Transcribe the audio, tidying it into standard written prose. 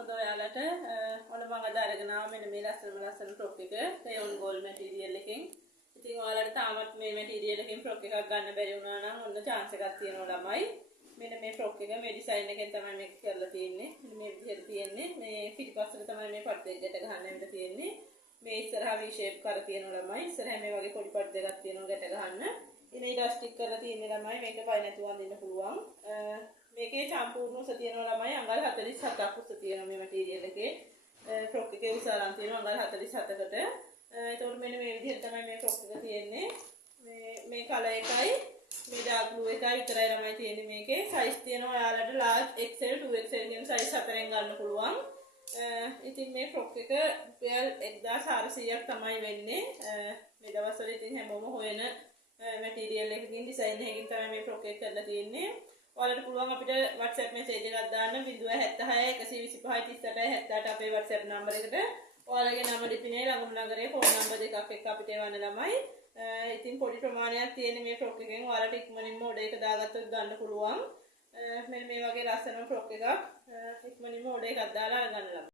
හොඳ ඔයාලට ඔන්න මම අද අරගෙන ආවා මෙන්න මේ ලස්සන ෆ්‍රොක් එක රයොන් ගෝල් මැටීරියල් එකෙන්. ඉතින් ඔයාලට තාමත් මේ මැටීරියල් එකෙන් ෆ්‍රොක් එකක් ගන්න බැරි වුණා නම් ඔන්න chance එකක් තියෙනවා ළමයි. මෙන්න මේ ෆ්‍රොක් එක මේ ඩිසයින් එකෙන් තමයි මේක කරලා තියෙන්නේ. මේ විදිහට තියෙන්නේ. මේ පිටිපස්සට තමයි මේ පට් දෙක ගැට ගන්න වෙන්න තියෙන්නේ. මේ ඉස්සරහා V shape කර තියෙනවා ළමයි. ඉස්සරහා මේ වගේ පොඩි පට් දෙකක් තියෙනවා ගැට ගන්න. ඉතින් ඊට ස්ටික් කරලා තියෙන්නේ ළමයි. මේක පය නැතුව අඳින්න පුළුවන්. මේකේ සම්පූර්ණ උස තියෙනවා ළමයි අඟල් 47ක් උස තියෙනවා මේ මැටීරියල් එකේ. ෆ්‍රොක් එකේ උස අරන් තියෙනවා අඟල් 47කට. ඒතකොට මෙන්න මේ විදිහට තමයි මේ ෆ්‍රොක් එක තියෙන්නේ. මේ කලර් එකයි මේ ඩාර්ක් බ්ලූ එකයි විතරයි ළමයි තියෙන්නේ මේකේ. සයිස් තියෙනවා ඔයාලට large XL 2XL කියන සයිස් හතරෙන් ගන්න පුළුවන්. ඉතින් මේ ෆ්‍රොක් එක රුපියල් 1400ක් තමයි වෙන්නේ. මේ දවස්වල ඉතින් හැමෝම හොයන මැටීරියල් එකකින් ඩිසයින් එකකින් තමයි මේ ෆ්‍රොක් එක කරලා තියෙන්නේ. ඔයාලට පුළුවන් අපිට WhatsApp message එකක් දාන්න 076 125 38 78 අපේ WhatsApp නම්බර එකට. ඔයාලගේ නම ලිපිනේ ළඟම නගරේ ෆෝන් නම්බර් දෙකක් එක්ක අපිට එවන්න ළමයි. ඉතින් පොඩි ප්‍රමාණයක් තියෙන මේ ෆ්‍රොක් එකෙන් ඔයාලට ඉක්මනින්ම ඕඩර් එක දාගත්තොත් ගන්න පුළුවන්. මෙන්න මේ වගේ ලස්සන ෆ්‍රොක් එකක් ඉක්මනින්ම ඕඩර් එකක් දාලා අරගන්න ළමයි.